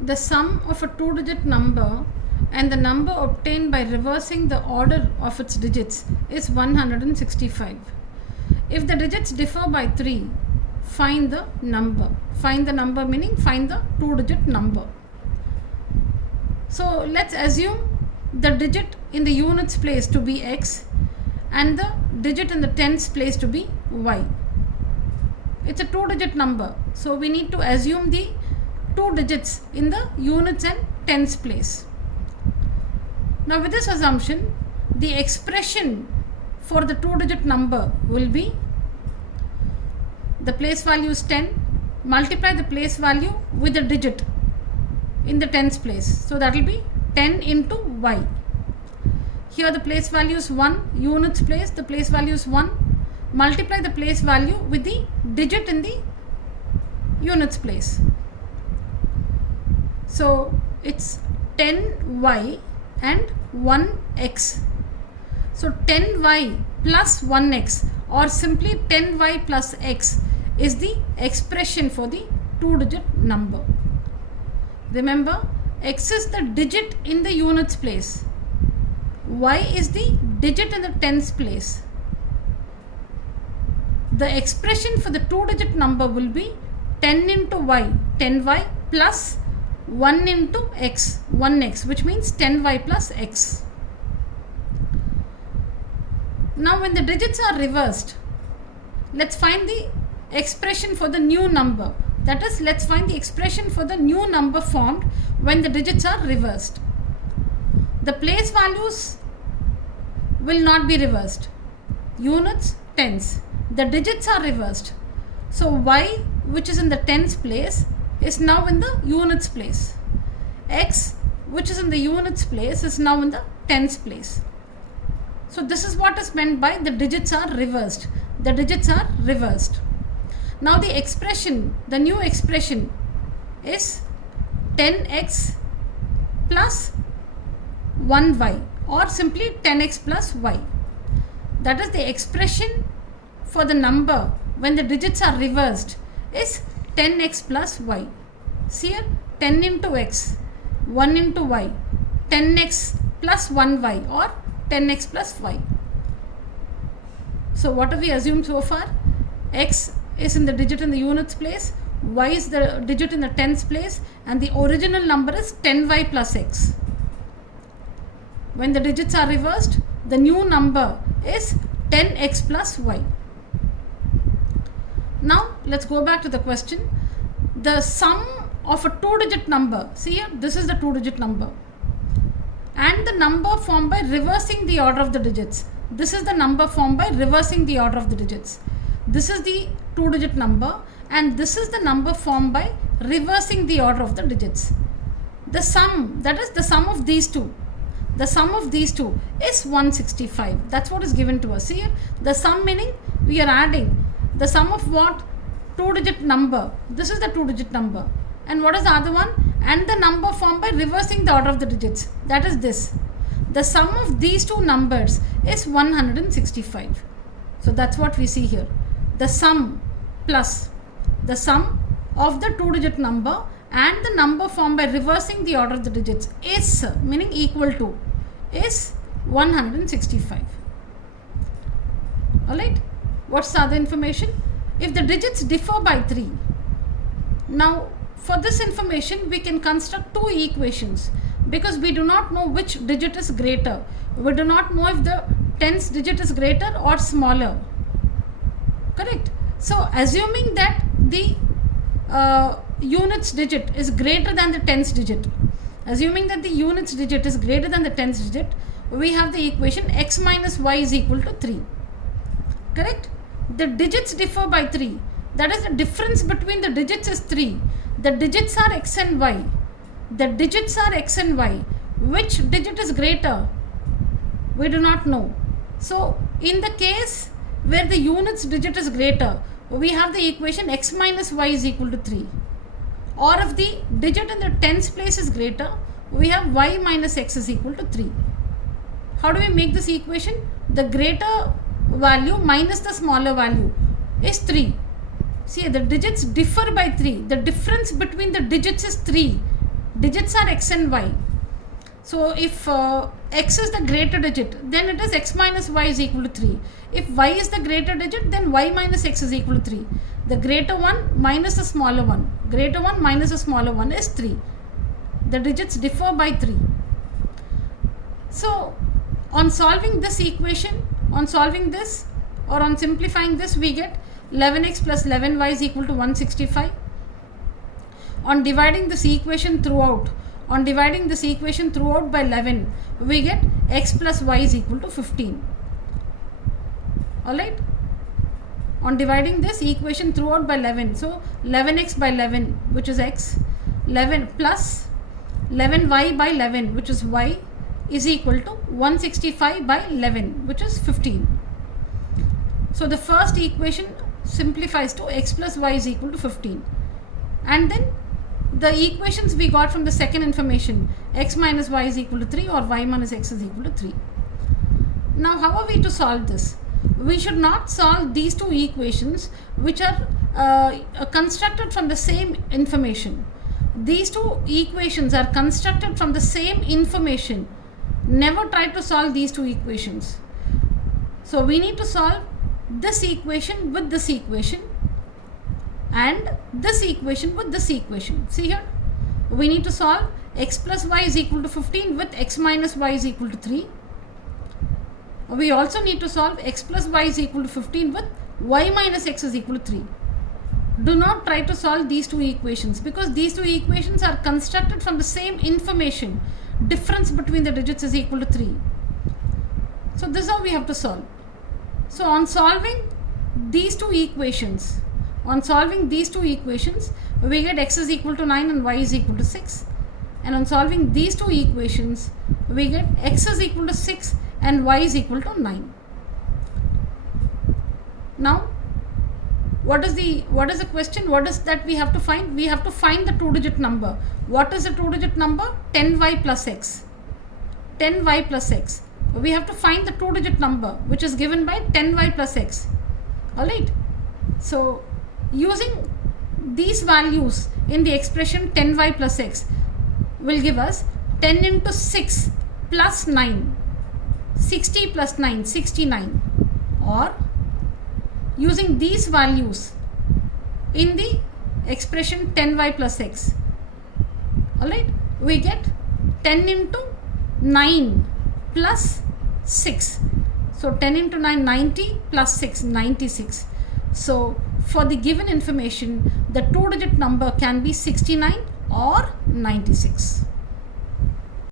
The sum of a two-digit number and the number obtained by reversing the order of its digits is 165. If the digits differ by 3, find the number. Find the number meaning find the two-digit number. So let's assume the digit in the units place to be x and the digit in the tens place to be y. It's a two-digit number, so we need to assume the two digits in the units and tens place. Now with this assumption, the expression for the two-digit number will be the place value is 10, multiply the place value with the digit in the tens place. So that will be 10 into y. Here the place value is 1, units place, the place value is 1. Multiply the place value with the digit in the units place. So it's 10y and 1x. So 10y plus 1x or simply 10y plus x is the expression for the two-digit number. Remember, x is the digit in the units place, y is the digit in the tens place. The expression for the two-digit number will be 10 into y, 10y plus 1 into x, 1x, which means 10y plus x. Now when the digits are reversed, let's find the expression for the new number. That is, let's find the expression for the new number formed when the digits are reversed. The place values will not be reversed. Units, tens. The digits are reversed. So y, which is in the tens place, is now in the units place. X, which is in the units place, is now in the tens place. So this is what is meant by the digits are reversed. The digits are reversed. Now the expression, the new expression is 10x plus 1y or simply 10x plus y. That is the expression for the number when the digits are reversed is 10x plus y. See here, 10 into x, 1 into y, 10x plus 1y or 10x plus y. So what have we assumed so far? X is in the digit in the units place, y is the digit in the tens place, and the original number is 10y plus x. When the digits are reversed, the new number is 10x plus y. Now let's go back to the question. The sum of a two-digit number, see here, this is the two-digit number, and the number formed by reversing the order of the digits. This is the number formed by reversing the order of the digits. This is the two-digit number and this is the number formed by reversing the order of the digits. The sum, that is the sum of these two. The sum of these two is 165. That's what is given to us. See here, the sum meaning we are adding the sum of what? Two-digit number. This is the two-digit number. And what is the other one? And the number formed by reversing the order of the digits. That is this. The sum of these two numbers is 165. So that's what we see here. The sum plus the sum of the two-digit number and the number formed by reversing the order of the digits is, meaning equal to, is 165. Alright. What's the other information? If the digits differ by 3. Now for this information we can construct two equations because we do not know which digit is greater. We do not know if the tens digit is greater or smaller. Correct? So assuming that the units digit is greater than the tens digit, assuming that the units digit is greater than the tens digit, we have the equation x minus y is equal to 3. Correct? The digits differ by 3. That is, the difference between the digits is 3. The digits are x and y. The digits are x and y. Which digit is greater? We do not know. So in the case where the units digit is greater, we have the equation x minus y is equal to 3. Or if the digit in the tens place is greater, we have y minus x is equal to 3. How do we make this equation? The greater value minus the smaller value is 3. See, the digits differ by 3. The difference between the digits is 3. digits are x and y. So if x is the greater digit, then it is x minus y is equal to 3. If y is the greater digit, then y minus x is equal to 3. The greater one minus the smaller one. Greater one minus the smaller one is 3. The digits differ by 3. So on solving this equation, on solving this or on simplifying this, we get 11x plus 11y is equal to 165. On dividing this equation throughout, by 11, we get x plus y is equal to 15. Alright. On dividing this equation throughout by 11, so 11x by 11, which is x, 11 plus 11y by 11, which is y, is equal to 165 by 11, which is 15. So the first equation simplifies to x plus y is equal to 15. And then the equations we got from the second information, x minus y is equal to 3 or y minus x is equal to 3. Now how are we to solve this? We should not solve these two equations which are constructed from the same information. These two equations are constructed from the same information. Never try to solve these two equations. So we need to solve this equation with this equation and this equation with this equation. See here, we need to solve x plus y is equal to 15 with x minus y is equal to 3. We also need to solve x plus y is equal to 15 with y minus x is equal to 3. Do not try to solve these two equations because these two equations are constructed from the same information. Difference between the digits is equal to 3. So this is how we have to solve. So on solving these two equations, we get x is equal to 9 and y is equal to 6. And on solving these two equations, we get x is equal to 6 and y is equal to 9. Now, what is the question? What is that we have to find? We have to find the two-digit number. What is the two-digit number? 10y plus x. 10y plus x. We have to find the two-digit number which is given by 10y plus x. Alright. So, using these values in the expression 10y plus x will give us 10 into 6 plus 9. 60 plus 9, 69. Or using these values in the expression 10y plus x. Alright, we get 10 into 9 plus 6. So 10 into 9, 90 plus 6, 96. So for the given information, the two-digit number can be 69 or 96.